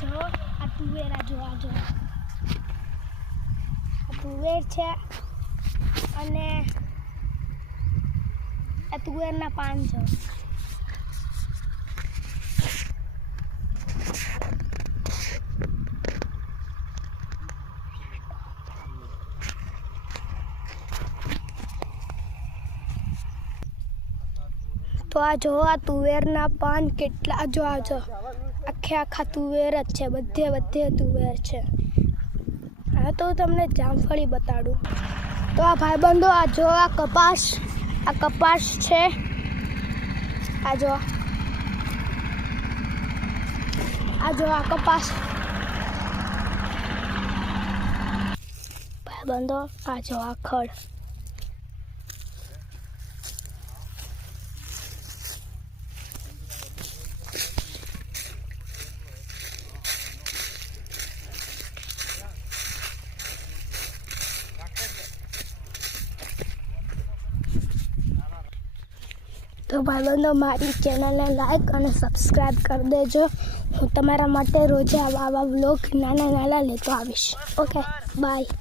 જો આ તુવેર જો આ તુવેર છે અને આ તુવેરના પાન છે. તો આ જો આ તુવેરના પાન કેટલા જો આખા તુવેર જ છે, બધે તુવેર છે. હા તો તમને જામફળી બતાડું. તો આ ભાઈબંધો આ જો આ કપાસ છે. આ જો આ કપાસ ભાઈબંધો. આ જો આ ખડ. તો ભાઈબંધો મારી ચેનલને લાઈક અને સબસ્ક્રાઈબ કરી દેજો. હું તમારા માટે રોજે આવા વ્લોગ નાના લેતો આવીશ. Okay bye.